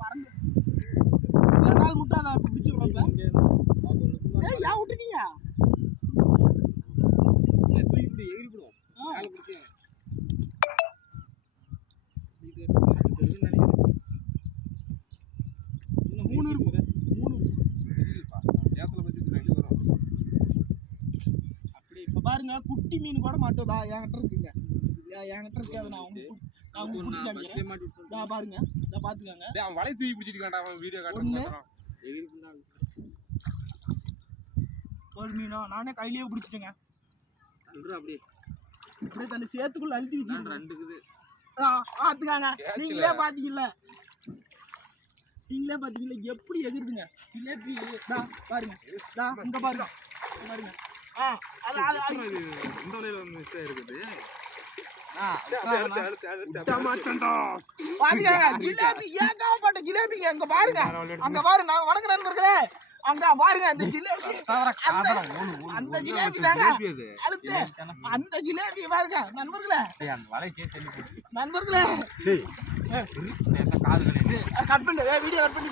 பறந்து நாள் முட்டை அதை பிடிச்சி விடுறப்ப ஏன் விட்டுட்டீங்க தூக்கி எகிரிவிடும் காலை பிடிச்சி மூணு இருக்கு சேத்துல பத்தி ரெண்டு வரும் அப்படி இப்ப பாருங்க குட்டி மீன் கூட மாட்டோதா என்கிட்ட இருக்குங்க என்கிட்ட இருக்காது நான் உங்களுக்கு பிடிச்சி பாருங்க இதை பாத்துக்காங்க அவன் வலை தூக்கி பிடிச்சிட்டு அவன் வீடியோ காட்டுறான் ஒரு மீனோ நானே கையிலேயே பிடிச்சிட்டேங்க அப்படியே அப்படியே தண்ணி சேத்துக்குள்ள அழுத்தி வச்சு ரெண்டுக்குது பாத்துக்காங்க நீங்களே பாத்தீங்கல்ல எப்படி எகிருதுங்க ஜிலேபி பாருங்க இங்க பாருங்க பாருங்க இந்த வலையில வந்து மிஸ் ஆயிருக்குது ஜிலேபி ஏகப்பட்ட ஜிலேபிங்க அங்க பாருங்க நான் வணக்கம் நண்பர்களே அங்க பாருங்க அந்த ஜிலேபி அந்த ஜிலேபி தாங்க அழுத்து அந்த ஜிலேபி பாருங்க நண்பர்களே கட் பண்ணு வீடியோ கட் பண்ணி